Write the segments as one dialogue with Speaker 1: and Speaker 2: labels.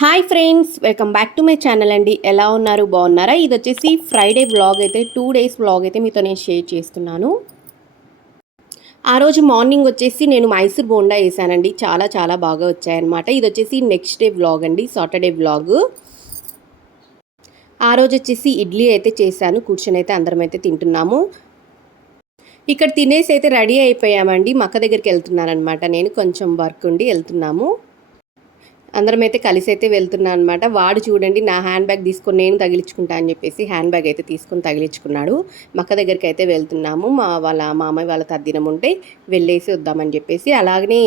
Speaker 1: Hi friends welcome back to my channel అండి ఎలా ఉన్నారు? బాగున్నారా? ఇది వచ్చేసి ఫ్రైడే వ్లాగ్ అయితే టూ డేస్ వ్లాగ్ అయితే మీతో నేను షేర్ చేస్తున్నాను. ఆ రోజు మార్నింగ్ వచ్చేసి నేను మైసూర్ బోండా వేసానండి. చాలా చాలా బాగా వచ్చాయన్నమాట. ఇది వచ్చేసి నెక్స్ట్ డే వ్లాగ్ అండి సాటర్డే వ్లాగ్ ఆ రోజు వచ్చేసి ఇడ్లీ అయితే చేశాను కూర్చొని అయితే అందరం అయితే తింటున్నాము. ఇక్కడ తినేసి అయితే రెడీ అయిపోయామండి. మక్క దగ్గరికి వెళ్తున్నాను అనమాట నేను కొంచెం వర్క్ ఉండి వెళ్తున్నాము. అందరం అయితే కలిసి అయితే వెళ్తున్నా అనమాట వాడు చూడండి నా హ్యాండ్ బ్యాగ్ తీసుకొని నేను తగిలించుకుంటా అని చెప్పేసి హ్యాండ్ బ్యాగ్ అయితే తీసుకొని తగిలించుకున్నాడు. మక్క దగ్గరికి అయితే వెళ్తున్నాము. మా వాళ్ళ మామయ్య వాళ్ళ తద్దినం ఉంటే వెళ్ళేసి వద్దామని చెప్పేసి అలాగనే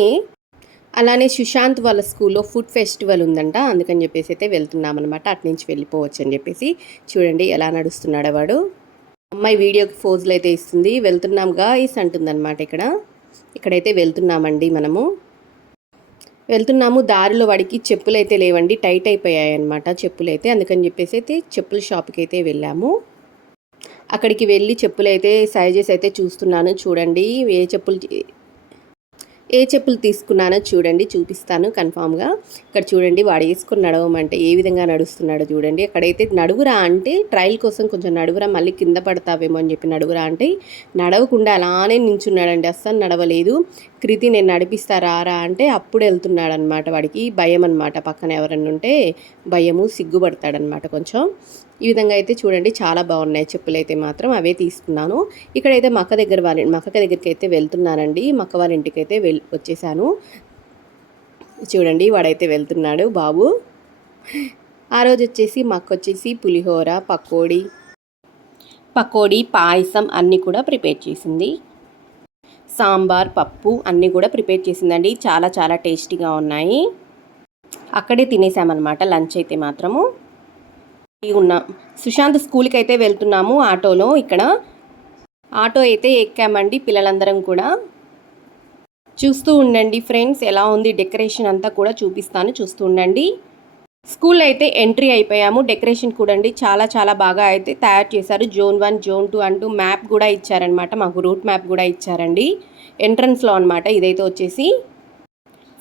Speaker 1: అలానే సుశాంత్ వాళ్ళ స్కూల్లో ఫుడ్ ఫెస్టివల్ ఉందంట. అందుకని చెప్పేసి అయితే వెళ్తున్నాం అనమాట అటు నుంచి వెళ్ళిపోవచ్చు అని చెప్పేసి చూడండి ఎలా నడుస్తున్నాడు వాడు. అమ్మాయి వీడియోకి ఫోజులు అయితే ఇస్తుంది. వెళ్తున్నాంగా ఇస్ అంటుందన్నమాట ఇక్కడ. ఇక్కడైతే వెళ్తున్నామండి మనము. వెళ్తున్నాము దారిలో వాడికి చెప్పులు అయితే లేవండి టైట్ అయిపోయాయి అనమాట చెప్పులు అయితే అందుకని చెప్పేసి అయితే చెప్పుల షాప్కి అయితే వెళ్ళాము. అక్కడికి వెళ్ళి చెప్పులు అయితే సైజెస్ అయితే చూస్తున్నాను చూడండి ఏ చెప్పులు ఏ చెప్పులు తీసుకున్నానో చూడండి చూపిస్తాను కన్ఫామ్గా. ఇక్కడ చూడండి వాడు వేసుకొని నడవమంటే ఏ విధంగా నడుస్తున్నాడో చూడండి. అక్కడైతే నడువురా అంటే ట్రయల్ కోసం కొంచెం నడుగురా మళ్ళీ కింద పడతావేమో అని చెప్పి నడుగురా అంటే నడవకుండా అలానే నించున్నాడండి. అస్సలు నడవలేదు. కృతి నేను నడిపిస్తా రారా అంటే అప్పుడు వెళ్తున్నాడు అనమాట వాడికి. భయం అనమాట పక్కన ఎవరన్నా ఉంటే భయము సిగ్గుపడతాడనమాట కొంచెం. ఈ విధంగా అయితే చూడండి చాలా బాగున్నాయి చెప్పులు అయితే మాత్రం అవే తీసుకున్నాను. ఇక్కడైతే మక్క దగ్గర వాళ్ళ మక్క దగ్గరికి అయితే వెళ్తున్నానండి. మక్క వాళ్ళ ఇంటికి అయితే వెల్ వచ్చేసాను. చూడండి వాడైతే వెళ్తున్నాడు బాబు. ఆ రోజు వచ్చేసి మక్క వచ్చేసి పులిహోర పకోడీ పకోడీ పాయసం అన్నీ కూడా ప్రిపేర్ చేసింది. సాంబార్ పప్పు అన్నీ కూడా ప్రిపేర్ చేసిందండి. చాలా చాలా టేస్టీగా ఉన్నాయి. అక్కడే తినేసామన్నమాట లంచ్ అయితే మాత్రము. ఉన్నాం సుశాంత్ స్కూల్కి అయితే వెళ్తున్నాము ఆటోలో. ఇక్కడ ఆటో అయితే ఎక్కామండి పిల్లలందరం కూడా. చూస్తూ ఉండండి ఫ్రెండ్స్ ఎలా ఉంది డెకరేషన్ అంతా కూడా చూపిస్తాను. చూస్తూ ఉండండి. స్కూల్ అయితే ఎంట్రీ అయిపోయాము. డెకరేషన్ కూడా చాలా చాలా బాగా అయితే తయారు చేశారు. జోన్ వన్ జోన్ టూ అంటూ మ్యాప్ కూడా ఇచ్చారనమాట మాకు రూట్ మ్యాప్ కూడా ఇచ్చారండి. ఎంట్రన్స్లో అనమాట ఇదైతే వచ్చేసి.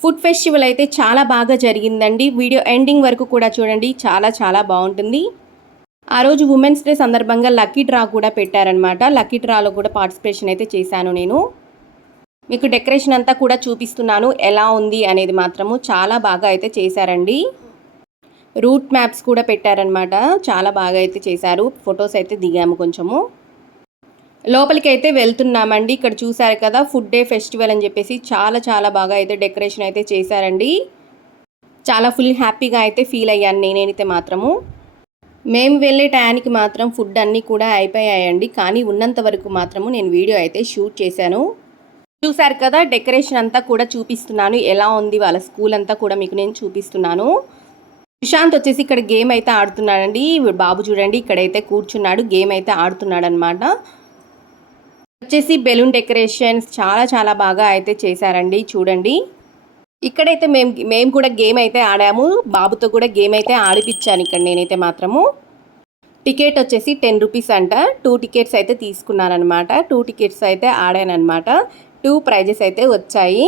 Speaker 1: ఫుడ్ ఫెస్టివల్ అయితే చాలా బాగా జరిగిందండి. వీడియో ఎండింగ్ వరకు కూడా చూడండి. చాలా చాలా బాగుంటుంది. ఆ రోజు ఉమెన్స్ డే సందర్భంగా లక్కీ డ్రా కూడా పెట్టారనమాట లక్కీ డ్రాలో కూడా పార్టిసిపేషన్ అయితే చేశాను నేను. మీకు డెకరేషన్ అంతా కూడా చూపిస్తున్నాను. ఎలా ఉంది అనేది మాత్రము చాలా బాగా అయితే చేశారండి. రూట్ మ్యాప్స్ కూడా పెట్టారనమాట చాలా బాగా అయితే చేశారు. ఫొటోస్ అయితే దిగాము కొంచెము. లోపలికి అయితే వెళ్తున్నామండి. ఇక్కడ చూసారు కదా ఫుడ్ డే ఫెస్టివల్ అని చెప్పేసి చాలా చాలా బాగా అయితే డెకరేషన్ అయితే చేశారండి. చాలా ఫుల్ హ్యాపీగా అయితే ఫీల్ అయ్యాను నేనైతే మాత్రము. మేము వెళ్ళే టయానికి మాత్రం ఫుడ్ అన్నీ కూడా అయిపోయాయండి. కానీ ఉన్నంత వరకు మాత్రము నేను వీడియో అయితే షూట్ చేశాను. చూసారు కదా డెకరేషన్ అంతా కూడా చూపిస్తున్నాను. ఎలా ఉంది వాళ్ళ స్కూల్ అంతా కూడా మీకు నేను చూపిస్తున్నాను. సుశాంత్ వచ్చేసి ఇక్కడ గేమ్ అయితే ఆడుతున్నాడండి. బాబు చూడండి ఇక్కడైతే కూర్చున్నాడు గేమ్ అయితే ఆడుతున్నాడు అనమాట వచ్చేసి బెలూన్ డెకరేషన్స్ చాలా చాలా బాగా అయితే చేశారండి. చూడండి. ఇక్కడైతే మేము మేము కూడా గేమ్ అయితే ఆడాము. బాబుతో కూడా గేమ్ అయితే ఆడిపించాను ఇక్కడ నేనైతే మాత్రము. టికెట్ వచ్చేసి టెన్ రూపీస్ అంట. టూ టికెట్స్ అయితే తీసుకున్నానమాట టూ టికెట్స్ అయితే ఆడానమాట టూ ప్రైజెస్ అయితే వచ్చాయి.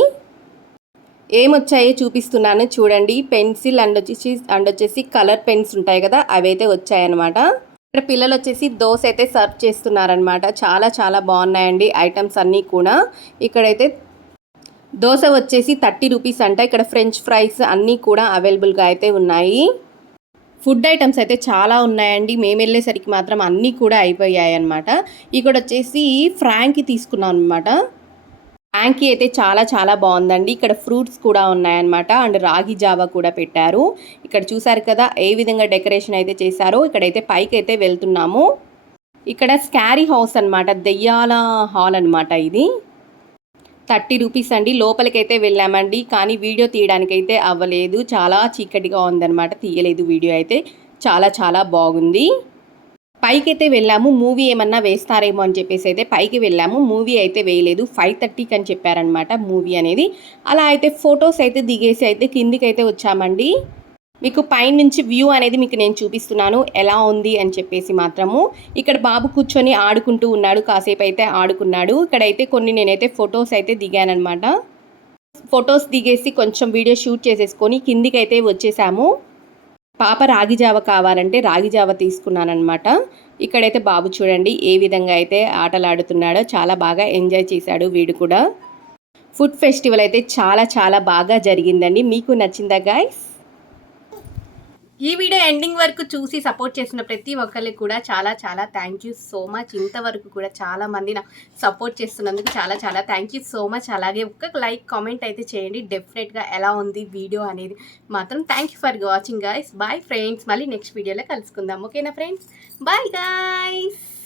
Speaker 1: ఏమొచ్చాయో చూపిస్తున్నాను. చూడండి. పెన్సిల్ అండ్ వచ్చేసి అండ్ వచ్చేసి కలర్ పెన్స్ ఉంటాయి కదా అవి అయితే వచ్చాయన్నమాట ఇక్కడ పిల్లలు వచ్చేసి దోశ అయితే సర్వ్ చేస్తున్నారనమాట చాలా చాలా బాగున్నాయండి ఐటమ్స్ అన్నీ కూడా. ఇక్కడైతే దోశ వచ్చేసి థర్టీ రూపీస్ అంట. ఇక్కడ ఫ్రెంచ్ ఫ్రైస్ అన్నీ కూడా అవైలబుల్గా అయితే ఉన్నాయి. ఫుడ్ ఐటమ్స్ అయితే చాలా ఉన్నాయండి. మేము వెళ్ళేసరికి మాత్రం అన్నీ కూడా అయిపోయాయి అనమాట ఇక్కడ వచ్చేసి ఫ్రాంక్కి తీసుకున్నాం అనమాట ఫ్రాంకీ అయితే చాలా చాలా బాగుందండి. ఇక్కడ ఫ్రూట్స్ కూడా ఉన్నాయన్నమాట. అండ్ రాగి జావా కూడా పెట్టారు. ఇక్కడ చూసారు కదా ఏ విధంగా డెకరేషన్ అయితే చేశారో ఇక్కడైతే పైకి అయితే వెళ్తున్నాము. ఇక్కడ స్కారీ హౌస్ అనమాట దెయ్యాల హాల్ అనమాట ఇది. థర్టీ రూపీస్ అండి. లోపలికైతే వెళ్ళామండి కానీ వీడియో తీయడానికైతే అవ్వలేదు. చాలా చీకటిగా ఉందన్నమాట తీయలేదు వీడియో అయితే. చాలా చాలా బాగుంది. పైకి అయితే వెళ్ళాము మూవీ ఏమన్నా వేస్తారేమో అని చెప్పేసి అయితే పైకి వెళ్ళాము. మూవీ అయితే వేయలేదు. ఫైవ్ థర్టీకి అని చెప్పారనమాట మూవీ అనేది. అలా అయితే ఫొటోస్ అయితే దిగేసి అయితే కిందికి అయితే వచ్చామండి. మీకు పైనుంచి వ్యూ అనేది మీకు నేను చూపిస్తున్నాను. ఎలా ఉంది అని చెప్పేసి మాత్రము. ఇక్కడ బాబు కూర్చొని ఆడుకుంటూ ఉన్నాడు. కాసేపు అయితే ఆడుకున్నాడు. ఇక్కడైతే కొన్ని నేనైతే ఫొటోస్ అయితే దిగానమాట ఫొటోస్ దిగేసి కొంచెం వీడియో షూట్ చేసేసుకొని కిందికి అయితే వచ్చేసాము. పాప రాగి జావ కావాలంటే రాగి జావ తీసుకున్నానమాట ఇక్కడైతే బాబు చూడండి ఏ విధంగా అయితే ఆటలాడుతున్నాడో చాలా బాగా ఎంజాయ్ చేశాడు వీడు కూడా. ఫుడ్ ఫెస్టివల్ అయితే చాలా చాలా బాగా జరిగిందండి. మీకు నచ్చిందా గాయస్ ఈ వీడియో ఎండింగ్ వరకు చూసి సపోర్ట్ చేసిన ప్రతి ఒక్కరికి కూడా చాలా చాలా థ్యాంక్ యూ సో మచ్ ఇంతవరకు కూడా చాలా మంది నా సపోర్ట్ చేస్తున్నందుకు చాలా చాలా థ్యాంక్ యూ సో మచ్ అలాగే ఒక్క లైక్ కామెంట్ అయితే చేయండి. డెఫినెట్గా ఎలా ఉంది వీడియో అనేది మాత్రం thank you for watching guys bye friends మళ్ళీ నెక్స్ట్ వీడియోలో కలుసుకుందాం. ఓకేనా ఫ్రెండ్స్ బాయ్ గాయస్